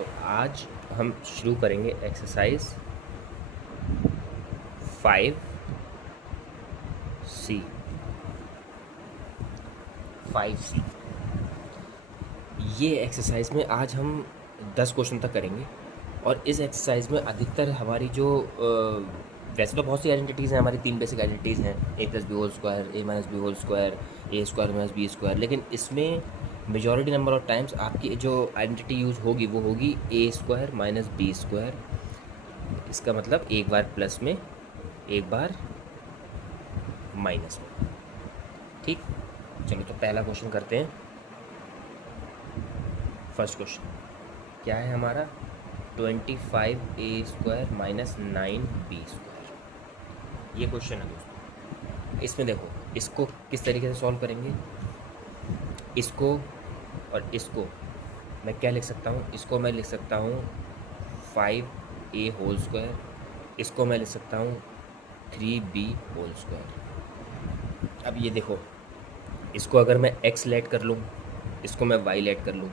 तो आज हम शुरू करेंगे एक्सरसाइज 5C 5C। ये एक्सरसाइज में आज हम 10 क्वेश्चन तक करेंगे और इस एक्सरसाइज में अधिकतर हमारी जो वैसे तो बहुत सी आइडेंटिटीज़ हैं, हमारी 3 बेसिक आइडेंटिटीज़ हैं, a plus B whole square, a minus B whole square, A square minus B square. लेकिन इसमें मेजॉरिटी नंबर ऑफ टाइम्स आपकी जो आइडेंटिटी यूज़ होगी वो होगी ए स्क्वायर माइनस बी स्क्वायर। इसका मतलब एक बार प्लस में, एक बार माइनस में। ठीक, चलो तो पहला क्वेश्चन करते हैं। फर्स्ट क्वेश्चन क्या है हमारा? 25a square minus 9b square. ये क्वेश्चन है दोस्तों। इसमें देखो, इसको किस तरीके से सॉल्व करेंगे। इसको और इसको मैं क्या लिख सकता हूँ? इसको मैं लिख सकता हूँ 5a होल स्क्वायर, इसको मैं लिख सकता हूँ 3b होल स्क्वायर। अब ये देखो, इसको अगर मैं x लेट कर लूँ, इसको मैं y लेट कर लूँ।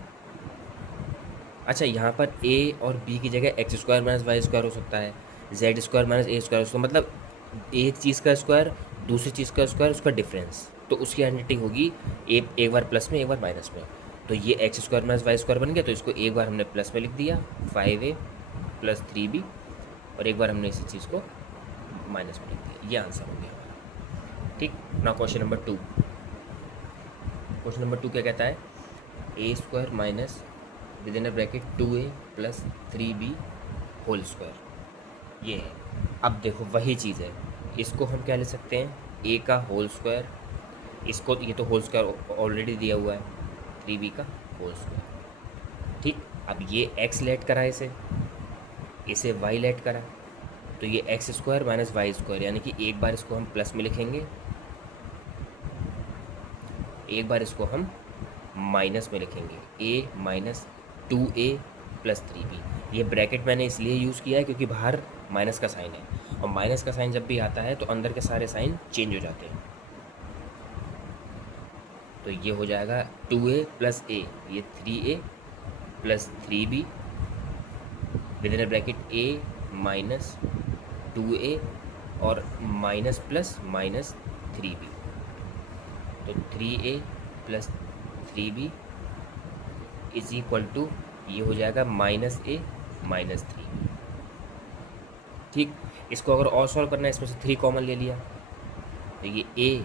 अच्छा, यहाँ पर a और b की जगह X square minus Y square हो सकता है, Z square minus A square हो सकता है। मतलब एक चीज़ का स्क्वायर दूसरी चीज़ का स्क्वायर, उसका डिफरेंस, तो उसकी आइडेंटिटी होगी एक बार प्लस में, एक बार माइनस में। तो ये X square minus Y square बन गया, तो इसको एक बार हमने प्लस में लिख दिया 5a प्लस 3b, और एक बार हमने इसी चीज़ को माइनस में लिख दिया। ये आंसर हो गया हमारा। ठीक ना। Question number 2। क्वेश्चन नंबर 2 क्या कहता है? A square minus with in a bracket 2a plus 3b whole square. ये है। अब देखो वही चीज़ है, इसको हम क्या ले सकते हैं? a का होल स्क्वायर, इसको ये तो होल स्क्वायर ऑलरेडी दिया हुआ है, 3b का होल स्क्वायर। ठीक, अब ये x लेट करा, इसे y लेट करा, तो ये X square minus Y square, यानी कि एक बार इसको हम प्लस में लिखेंगे, एक बार इसको हम माइनस में लिखेंगे, a minus 2a plus 3b। ये ब्रैकेट मैंने इसलिए यूज़ किया है क्योंकि बाहर माइनस का साइन है, और माइनस का साइन जब भी आता है तो अंदर के सारे साइन चेंज हो जाते हैं। तो ये हो जाएगा 2a प्लस a, ये 3a plus 3b with in bracket a minus 2a और माइनस प्लस माइनस 3b। तो 3a plus 3b is equal to, ये हो जाएगा माइनस a माइनस 3b। ठीक, इसको अगर और सॉल्व करना है, इसमें से 3 कॉमन ले लिया तो ये a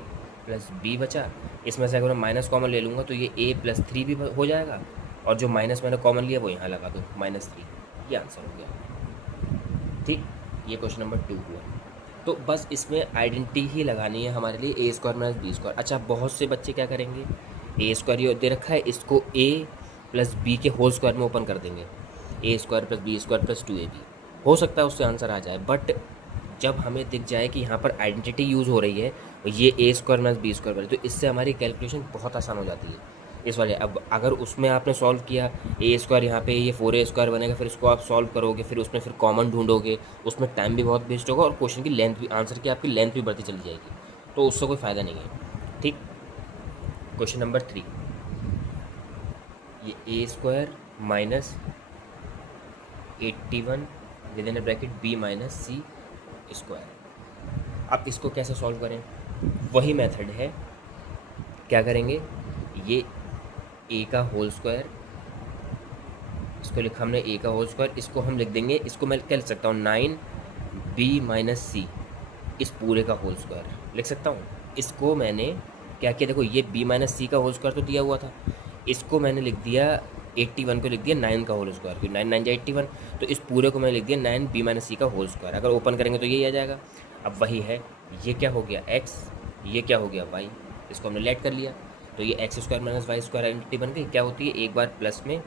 प्लस b बचा। इसमें से अगर मैं माइनस कॉमन ले लूँगा तो ये a प्लस 3b हो जाएगा, और जो माइनस मैंने कॉमन लिया वो यहाँ लगा दो, माइनस 3। ये आंसर हो गया। ठीक, ये क्वेश्चन नंबर 2 हुआ। तो बस इसमें आइडेंटिटी ही लगानी है हमारे लिए, ए स्क्वायर माइनस बी स्क्वायर। अच्छा, बहुत से बच्चे क्या करेंगे, ए स्क्वायर ये दे रखा है, इसको a प्लस बी के होल स्क्वायर में ओपन कर देंगे, a square plus b square plus 2ab। हो सकता है उससे आंसर आ जाए, बट जब हमें दिख जाए कि यहाँ पर आइडेंटिटी यूज़ हो रही है, ये a square minus B square बने, तो इससे हमारी कैलकुलेशन बहुत आसान हो जाती है इस वाले। अब अगर उसमें आपने सॉल्व किया, ए स्क्वायर यहाँ पे ये 4a स्क्वायर बनेगा, फिर इसको आप सॉल्व करोगे, फिर उसमें फिर कॉमन ढूंढोगे, उसमें टाइम भी बहुत वेस्ट होगा और क्वेश्चन की लेंथ भी, आंसर की आपकी लेंथ भी बढ़ती चली जाएगी, तो उससे कोई फ़ायदा नहीं है। ठीक, क्वेश्चन नंबर 3, ये a square minus 81 with in bracket b minus c square. अब इसको कैसे सॉल्व करें? वही मेथड है। क्या करेंगे, ये a का होल स्क्वायर, इसको लिखा हमने a का होल स्क्वायर, इसको हम लिख देंगे, इसको मैं क्या लिख सकता हूँ, 9b माइनस सी, इस पूरे का होल स्क्वायर लिख सकता हूँ। इसको मैंने क्या किया, देखो ये b माइनस सी का होल स्क्वायर तो दिया हुआ था, इसको मैंने लिख दिया 81 को लिख दिया 9 का होल स्क्वायर, क्योंकि 9 9 जा 81, तो इस पूरे को मैंने लिख दिया 9b माइनस सी का होल स्क्वायर। अगर ओपन करेंगे तो यही आ जाएगा। अब वही है, ये क्या हो गया x, ये क्या हो गया y, इसको हमने लेट कर लिया, तो ये X square minus Y square identity बन गई। क्या होती है, एक बार प्लस में,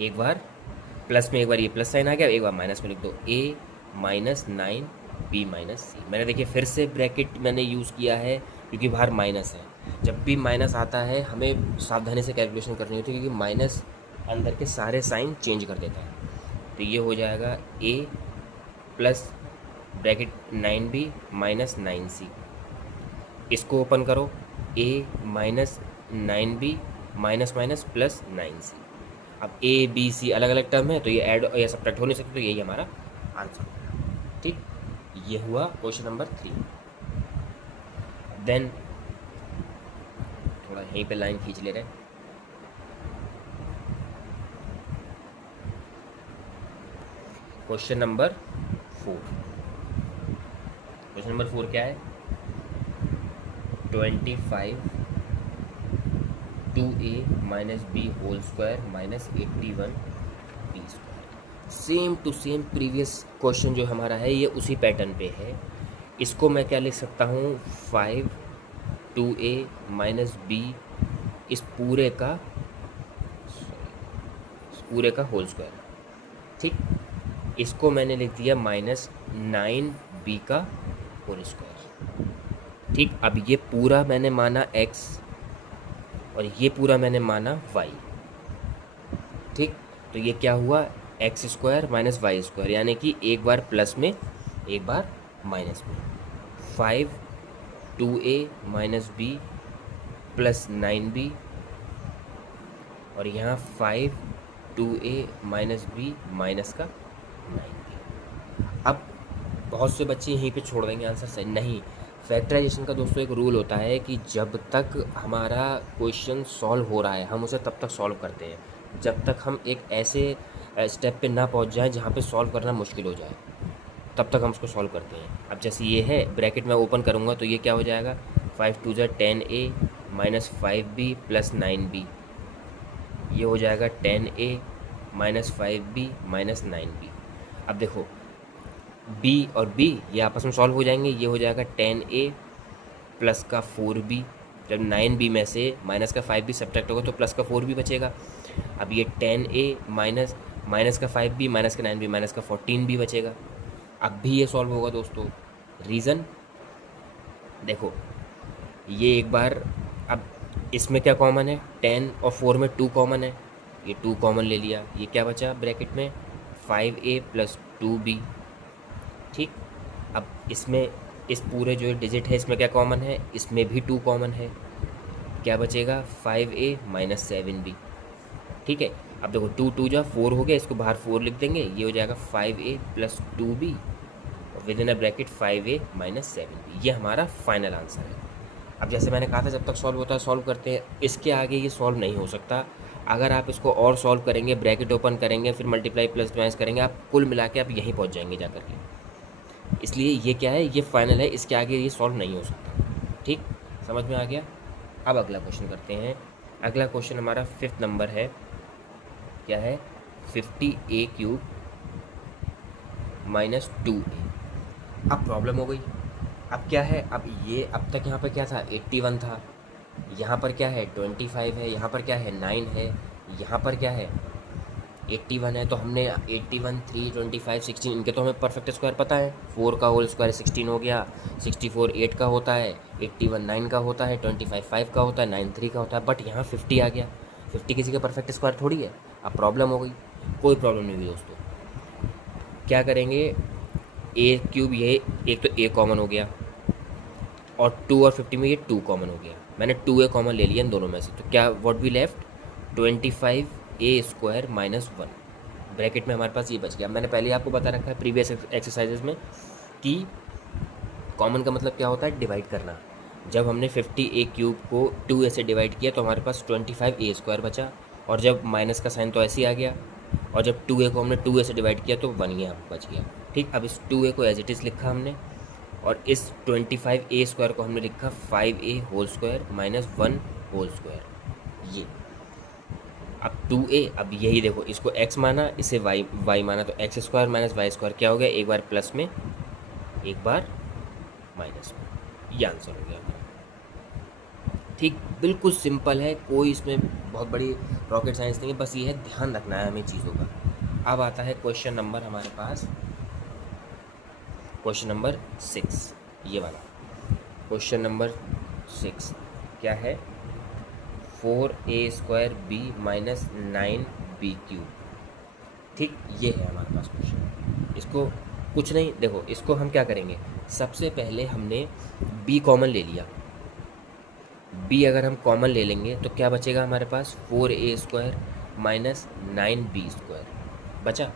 एक बार प्लस में, एक बार ये प्लस साइन आ गया, एक बार माइनस में लिख दो, a माइनस 9b माइनस सी। मैंने देखिए फिर से ब्रैकेट मैंने यूज़ किया है क्योंकि बाहर माइनस है। जब भी माइनस आता है हमें सावधानी से कैलकुलेशन करनी होती है, क्योंकि माइनस अंदर के सारे साइन चेंज कर देता है। तो ये हो जाएगा a plus bracket 9b minus 9c, इसको ओपन करो, a minus 9b minus minus plus 9c। अब ए बी सी अलग अलग टर्म है तो ये ऐड या सब्ट्रैक्ट हो नहीं सकते, तो यही हमारा आंसर होगा। ठीक, ये हुआ क्वेश्चन नंबर 3। देन थोड़ा यहीं पे लाइन खींच ले रहे हैं। Question number 4। क्वेश्चन नंबर 4 क्या है? 25 2a minus B whole square minus 81 B square. Same to same previous question जो हमारा है ये उसी पैटर्न पे है। इसको मैं क्या लिख सकता हूँ? 5 2a माइनस बी इस पूरे का होल स्क्वायर। ठीक, इसको मैंने लिख दिया माइनस 9b का होल स्क्वायर। ठीक, अब ये पूरा मैंने माना x और ये पूरा मैंने माना y। ठीक, तो ये क्या हुआ? X square minus Y square, यानी कि एक बार प्लस में एक बार माइनस में। 5 2a minus B plus 9b, और यहाँ 5 2a माइनस बी माइनस का 9b। अब बहुत से बच्चे यहीं पे छोड़ देंगे आंसर सही नहीं। फैक्टराइजेशन का दोस्तों एक रूल होता है कि जब तक हमारा क्वेश्चन सॉल्व हो रहा है हम उसे तब तक सॉल्व करते हैं, जब तक हम एक ऐसे स्टेप पे ना पहुंच जाएं जहाँ पे सॉल्व करना मुश्किल हो जाए, तब तक हम उसको सॉल्व करते हैं। अब जैसे ये है, ब्रैकेट में ओपन करूँगा तो ये क्या हो जाएगा? 5 2 10a minus 5b plus 9b, ये हो जाएगा 10a minus 5b minus 9b। अब देखो b और b ये आपस में सॉल्व हो जाएंगे, ये हो जाएगा 10a प्लस का 4b। जब 9b में से माइनस का 5b सब्ट्रैक्ट होगा तो प्लस का 4b बचेगा। अब ये 10a माइनस का 5b माइनस का 9b माइनस का 14b बचेगा। अब भी ये सॉल्व होगा दोस्तों। रीज़न देखो, ये एक बार, अब इसमें क्या कॉमन है? 10 और 4 में 2 कॉमन है, ये 2 कॉमन ले लिया। ये क्या बचा ब्रैकेट में? 5a plus 2b। ठीक, अब इसमें इस पूरे जो डिजिट है इसमें क्या कॉमन है? इसमें भी 2 कॉमन है, क्या बचेगा? 5a minus 7b। ठीक है, अब देखो 2 2 जा 4 हो गया, इसको बाहर 4 लिख देंगे, ये हो जाएगा 5a प्लस 2b और with in a bracket 5a minus 7b। ये हमारा फाइनल आंसर है। अब जैसे मैंने कहा था जब तक सॉल्व होता है सॉल्व करते हैं, इसके आगे ये सॉल्व नहीं हो सकता। अगर आप इसको और सॉल्व करेंगे, ब्रैकेट ओपन करेंगे, फिर मल्टीप्लाई प्लस माइनस करेंगे, आप कुल मिला के आप यहीं पहुँच जाएंगे जा करके। इसलिए ये क्या है? ये फाइनल है, इसके आगे ये सॉल्व नहीं हो सकता। ठीक, समझ में आ गया? अब अगला क्वेश्चन करते हैं। अगला क्वेश्चन हमारा 5th नंबर है। क्या है? 50a cube minus 2a। अब प्रॉब्लम हो गई। अब क्या है? अब ये अब तक यहाँ पर क्या था? 81 था, यहाँ पर क्या है? 25 है, यहाँ पर क्या है? 9 है, यहाँ पर क्या है? 81 है। तो हमने 81 3 25 16 इनके तो हमें परफेक्ट स्क्वायर पता है। 4 का होल स्क्वायर 16 हो गया, 64 8 का होता है, 81 9 का होता है, 25 5 का होता है, 9 3 का होता है। बट यहाँ 50 आ गया, 50 किसी का परफेक्ट स्क्वायर थोड़ी है। अब प्रॉब्लम हो गई। कोई प्रॉब्लम नहीं हुई दोस्तों, क्या करेंगे? ए क्यूब, ये एक तो ए कॉमन हो गया और 2 और 50 में ये 2 कॉमन हो गया। मैंने 2a कॉमन ले लिया इन दोनों में से, तो क्या what we left? 25a square minus 1। Bracket में हमारे पास ये बच गया। मैंने पहले आपको बता रखा है प्रीवियस एक्सरसाइजेज में कि कॉमन का मतलब क्या होता है? डिवाइड करना। जब हमने 50a क्यूब को 2a से डिवाइड किया तो हमारे पास 25a स्क्वायर बचा, और जब माइनस का साइन तो ऐसे ही आ गया, और जब 2a को हमने 2a से डिवाइड किया तो 1 यहाँ बच गया। ठीक, अब इस 2a को एज इट इज़ लिखा हमने, और इस 25a स्क्वायर को हमने लिखा 5a whole square minus 1 whole square. ये अब 2a, अब यही देखो, इसको x माना, इसे y माना, तो X square minus Y square क्या हो गया? एक बार प्लस में एक बार माइनस में। ये आंसर हो गया हमारा। ठीक, बिल्कुल सिंपल है, कोई इसमें बहुत बड़ी रॉकेट साइंस नहीं है, बस ये है ध्यान रखना है हमें चीज़ों का। अब आता है क्वेश्चन नंबर हमारे पास, क्वेश्चन नंबर 6, ये वाला क्वेश्चन नंबर 6 क्या है? 4a square B minus 9b cube. ठीक, ये है हमारे पास क्वेश्चन। इसको कुछ नहीं, देखो इसको हम क्या करेंगे? सबसे पहले हमने b कॉमन ले लिया, b अगर हम कॉमन ले लेंगे तो क्या बचेगा हमारे पास, 4a² माइनस 9b² बचा।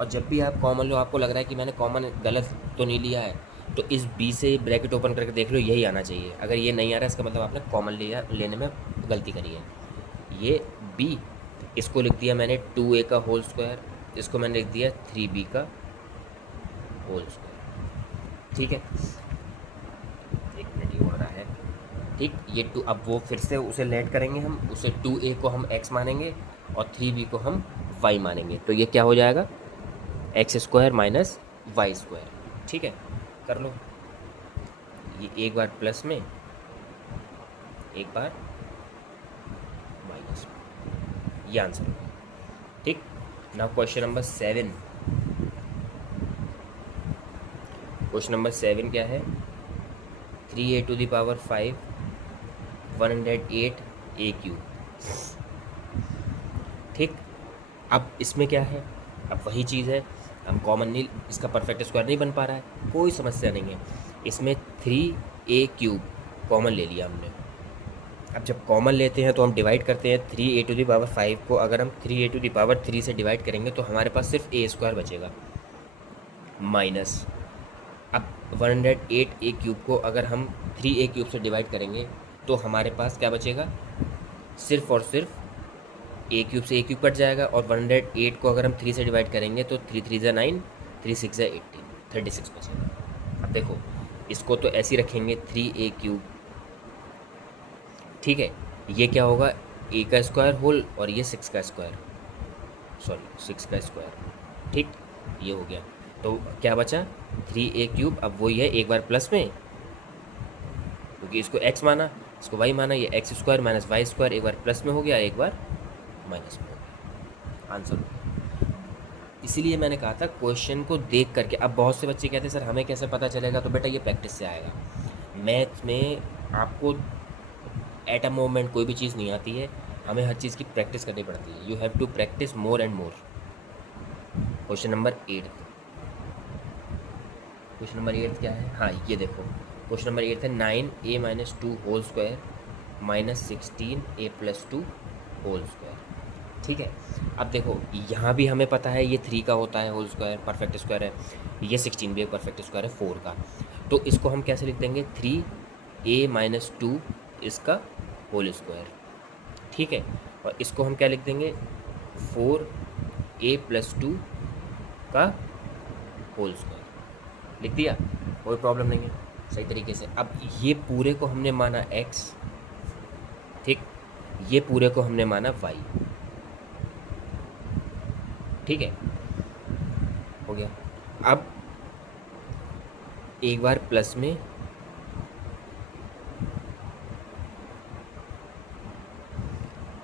और जब भी आप कॉमन लो, आपको लग रहा है कि मैंने कॉमन गलत तो नहीं लिया है, तो इस b से ब्रैकेट ओपन करके देख लो, यही आना चाहिए। अगर ये नहीं आ रहा है इसका मतलब आपने कॉमन लेने में गलती करी है। ये b, इसको लिख दिया मैंने 2a का होल स्क्वायर, इसको मैंने लिख दिया 3b का होल स्क्वायर। ठीक है, एक मिनट ये हो रहा है। ठीक, ये 2, अब वो फिर से उसे लेट करेंगे हम, उसे 2a को हम x मानेंगे और 3b को हम y मानेंगे, तो ये क्या हो जाएगा, x² माइनस y²। ठीक है, कर लो ये, एक बार प्लस में एक बार माइनस में, ये आंसर होगा। ठीक, now question number 7। Question number 7 क्या है, 3a⁵ 108a³। ठीक, अब इसमें क्या है, अब वही चीज़ है, हम कॉमन नहीं, इसका परफेक्ट स्क्वायर नहीं बन पा रहा है, कोई समस्या नहीं है। इसमें 3a³ कॉमन ले लिया हमने। अब जब कॉमन लेते हैं तो हम डिवाइड करते हैं 3a⁵ को, अगर हम 3a⁵ से डिवाइड करेंगे तो हमारे पास सिर्फ a² बचेगा, माइनस अब 108a³ को अगर हम 3a³ से डिवाइड करेंगे तो हमारे पास क्या बचेगा, सिर्फ और सिर्फ a³ से a³ कट जाएगा, और 108 को अगर हम 3 से डिवाइड करेंगे तो 3 3 ज़ा 9, 3 6 ज़ा 18, 36 बचेगा। अब देखो, इसको तो ऐसे ही रखेंगे 3a³। ठीक है, ये क्या होगा, a का स्क्वायर होल और ये 6 का स्क्वायर, सॉरी 6 का स्क्वायर। ठीक, ये हो गया, तो क्या बचा 3a³। अब वही है, एक बार प्लस में, क्योंकि इसको x माना, इसको y माना, ये x² माइनस y², एक बार प्लस में हो गया, एक बार माइनस में हो गया, आंसर हो गया। इसीलिए मैंने कहा था क्वेश्चन को देख करके। अब बहुत से बच्चे कहते हैं सर हमें कैसे पता चलेगा, तो बेटा ये प्रैक्टिस से आएगा। मैथ में आपको एट अ मोमेंट कोई भी चीज़ नहीं आती है, हमें हर चीज़ की प्रैक्टिस करनी पड़ती है। You have to practice more and more. Question number 8, question number 8 क्या है, हाँ ये देखो, क्वेश्चन नंबर 8 है 9a-2 whole square minus 16a+2 whole square. ठीक है, अब देखो यहाँ भी हमें पता है ये 3 का होता है होल स्क्वायर, परफेक्ट स्क्वायर है, ये 16 भी एक परफेक्ट स्क्वायर है 4 का, तो इसको हम कैसे लिख देंगे, 3a-2 इसका होल स्क्वायर। ठीक है, और इसको हम क्या लिख देंगे, 4a+2 का होल स्क्वायर, लिख दिया, कोई प्रॉब्लम नहीं है, सही तरीके से। अब ये पूरे को हमने माना x, ठीक, ये पूरे को हमने माना y। ठीक है, हो गया। अब एक बार प्लस में,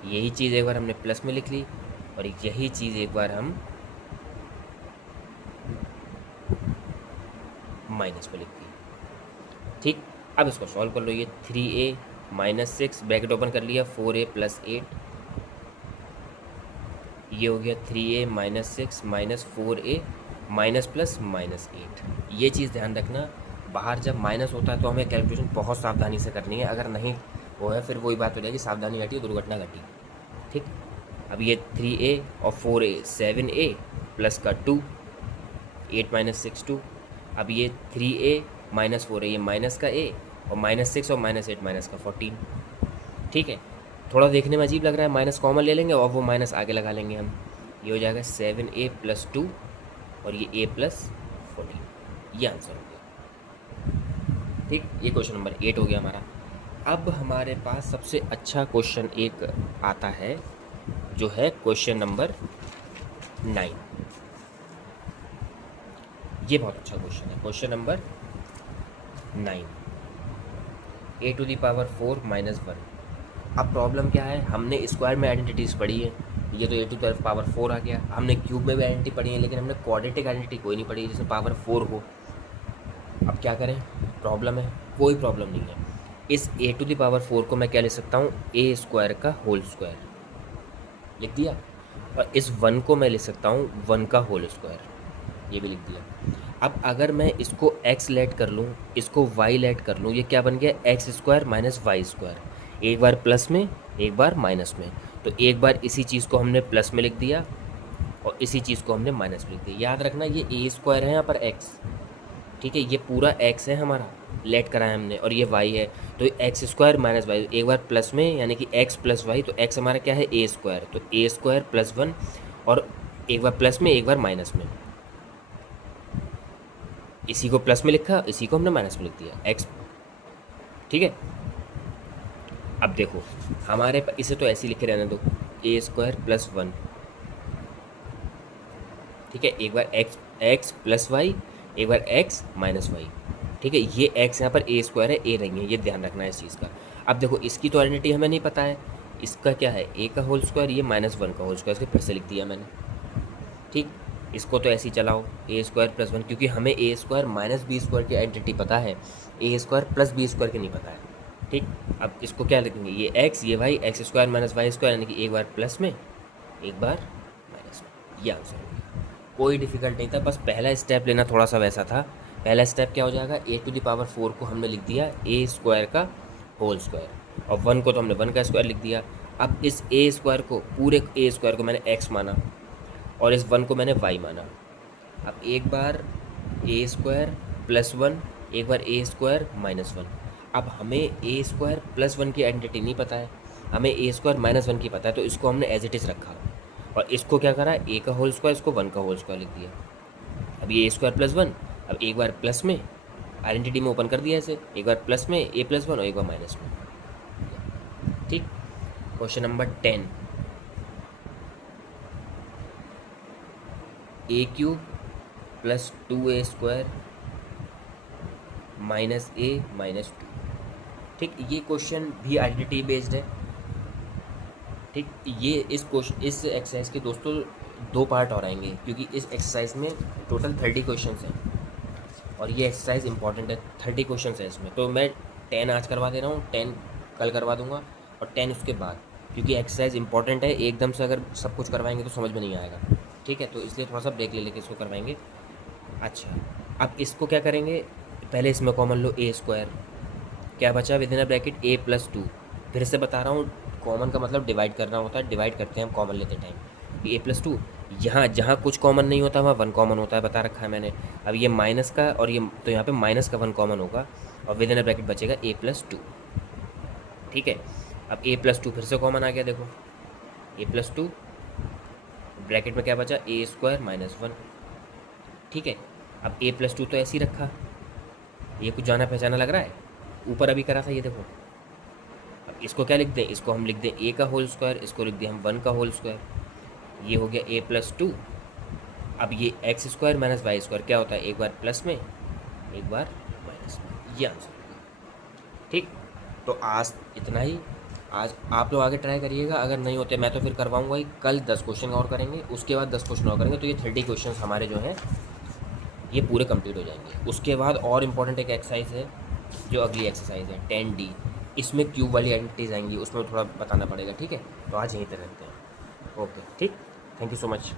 यही चीज़ एक बार हमने प्लस में लिख ली, और यही चीज़ एक बार हम माइनस में लिख दी। ठीक, अब इसको सॉल्व कर लो, ये 3a-6 ब्रैकेट ओपन कर लिया, 4a+8, ये हो गया 3a-6 minus 4a minus plus minus 8। ये चीज़ ध्यान रखना, बाहर जब माइनस होता है तो हमें कैलकुलेशन बहुत सावधानी से करनी है, अगर नहीं वो है फिर वही बात हो जाएगी, सावधानी घटी दुर्घटना घटी। ठीक, अब ये 3a और 4a 7a प्लस का 2, 8 माइनस 6 2, अब ये 3a माइनस 4a, ये माइनस का a, और माइनस 6 और माइनस 8 माइनस का 14। ठीक है, थोड़ा देखने में अजीब लग रहा है, माइनस कॉमन ले लेंगे और वो माइनस आगे लगा लेंगे हम, ये हो जाएगा 7a+2 और ये a+14, ये आंसर हो गया। ठीक, ये क्वेश्चन नंबर 8 हो गया हमारा। अब हमारे पास सबसे अच्छा क्वेश्चन एक आता है, जो है क्वेश्चन नंबर 9। ये बहुत अच्छा क्वेश्चन है, क्वेश्चन नंबर 9, a⁴ माइनस 1। अब प्रॉब्लम क्या है, हमने स्क्वायर में आइडेंटिटीज़ पढ़ी है, ये तो a⁴ आ गया, हमने क्यूब में भी आइडेंटिटी पढ़ी है, लेकिन हमने क्वाड्रेटिक आइडेंटिटी कोई नहीं पढ़ी जिसमें पावर 4 हो। अब क्या करें, प्रॉब्लम है, कोई प्रॉब्लम नहीं है। इस a⁴ को मैं क्या लिख सकता हूँ, a² का होल स्क्वायर लिख दिया, और इस 1 को मैं लिख सकता हूँ 1 का होल स्क्वायर, ये भी लिख दिया। अब अगर मैं इसको x लेट कर लूँ, इसको y लेट कर लूँ, ये क्या बन गया, x² माइनस y²। एक बार प्लस में, एक बार माइनस में। तो एक बार इसी चीज़ को हमने प्लस में लिख दिया और इसी चीज़ को हमने माइनस में लिख दिया। याद रखना ये ए स्क्वायर है यहाँ पर एक्स, ठीक है, ये पूरा एक्स है हमारा, लेट कराया हमने, और ये वाई है, तो एक्स स्क्वायर माइनस वाई, एक बार प्लस में यानी कि एक्स प्लस वाई, तो एक्स हमारा क्या है ए स्क्वायर, तो ए स्क्वायर प्लस 1, और एक बार प्लस में एक बार माइनस में, इसी को प्लस में लिखा, इसी को हमने माइनस में लिख दिया एक्स, ठीक है। अब देखो हमारे इसे तो ऐसे ही लिखे रहने दो, ए स्क्वायर प्लस 1, ठीक है, एक बार एक्स एक्स प्लस वाई, एक बार एक्स माइनस वाई, ठीक है। ये एक्स यहाँ पर ए स्क्वायर है, ए नहीं है, ये ध्यान रखना है इस चीज़ का। अब देखो इसकी तो आइडेंटिटी हमें नहीं पता है, इसका क्या है ए का होल स्क्वायर, ये -1 का होल स्क्वायर, इसको फिर से लिख दिया मैंने, ठीक। इसको तो ऐसे ही चलाओ, ए स्क्वायर प्लस 1, क्योंकि हमें ए स्क्वायर माइनस बी स्क्वायर की आइडेंटिटी पता है, a square plus b square की नहीं पता है, ठीक। अब इसको क्या लिखेंगे, ये एक्स ये Y, X square minus Y square, यानी कि एक बार प्लस में एक बार माइनस में, ये आंसर हो गया। कोई डिफिकल्ट नहीं था, बस पहला स्टेप लेना थोड़ा सा वैसा था। पहला स्टेप क्या हो जाएगा, a⁴ को हमने लिख दिया ए स्क्वायर का होल स्क्वायर, और 1 को तो हमने 1 का स्क्वायर लिख दिया। अब इस ए स्क्वायर को, पूरे ए स्क्वायर को मैंने x माना और इस 1 को मैंने y माना। अब एक बार ए स्क्वायर प्लस 1, एक बार ए स्क्वायर माइनस 1। अब हमें ए स्क्वायर प्लस 1 की आइडेंटिटी नहीं पता है, हमें ए स्क्वायर माइनस 1 की पता है, तो इसको हमने एज इट इज़ रखा और इसको क्या करा, ए का होल स्क्वायर, इसको 1 का होल स्क्वायर लिख दिया। अब ये ए स्क्वायर प्लस 1, अब एक बार प्लस में आइडेंटिटी में ओपन कर दिया इसे, एक बार प्लस में ए प्लस 1 और एक बार माइनस में, ठीक। Question number 10, a cube plus 2a square minus a minus 2, ठीक। ये क्वेश्चन भी आइडेंटिटी बेस्ड है, ठीक। ये इस एक्सरसाइज के दोस्तों 2 पार्ट और आएंगे, क्योंकि इस एक्सरसाइज में टोटल 30 क्वेश्चन हैं और ये एक्सरसाइज इंपॉर्टेंट है, 30 क्वेश्चन है इसमें। तो मैं 10 आज करवा दे रहा हूँ, 10 कल करवा दूंगा और 10 उसके बाद, क्योंकि एक्सरसाइज इंपॉर्टेंट है, एकदम से अगर सब कुछ करवाएंगे तो समझ में नहीं आएगा, ठीक है। तो इसलिए थोड़ा सा ब्रेक ले लेके इसको करवाएंगे। अच्छा, अब इसको क्या करेंगे, पहले इसमें कॉमन लो ए स्क्वायर, क्या बचा with in a bracket A plus 2। फिर से बता रहा हूँ, कॉमन का मतलब डिवाइड करना होता है, डिवाइड करते हैं हम कॉमन लेते टाइम। ए प्लस 2, यहाँ जहाँ कुछ कॉमन नहीं होता वहाँ 1 कॉमन होता है, बता रखा है मैंने। अब ये माइनस का और ये, तो यहाँ पे माइनस का 1 कॉमन होगा और विद इन अ ब्रैकेट बचेगा ए प्लस 2, ठीक है। अब ए प्लस 2 फिर से कॉमन आ गया, देखो ए प्लस 2, ब्रैकेट में क्या बचा, ए स्क्वायर माइनस 1, ठीक है। अब ए प्लस 2 तो ऐसे ही रखा, ये कुछ जाना पहचाना लग रहा है, ऊपर अभी करा था ये, देखो। अब इसको क्या लिख दें, इसको हम लिख दें ए का होल स्क्वायर, इसको लिख दें हम 1 का होल स्क्वायर, ये हो गया ए प्लस 2। अब ये X square minus Y square क्या होता है, एक बार प्लस में एक बार माइनस में, ये आंसर होगा, ठीक। तो आज इतना ही, आज आप लोग आगे ट्राई करिएगा, अगर नहीं होते मैं तो फिर करवाऊंगा ही, कल 10 क्वेश्चन और करेंगे, उसके बाद 10 क्वेश्चन और करेंगे, तो ये 30 क्वेश्चन हमारे जो हैं ये पूरे कंप्लीट हो जाएंगे। उसके बाद और इम्पॉर्टेंट एक एक्सरसाइज है, जो अगली एक्सरसाइज है 10D, इसमें क्यूब वाली आइडेंटिटीज आएंगी, उसमें थोड़ा बताना पड़ेगा, ठीक है। तो आज यहीं तक रहते हैं, ओके, ठीक, थैंक यू सो मच।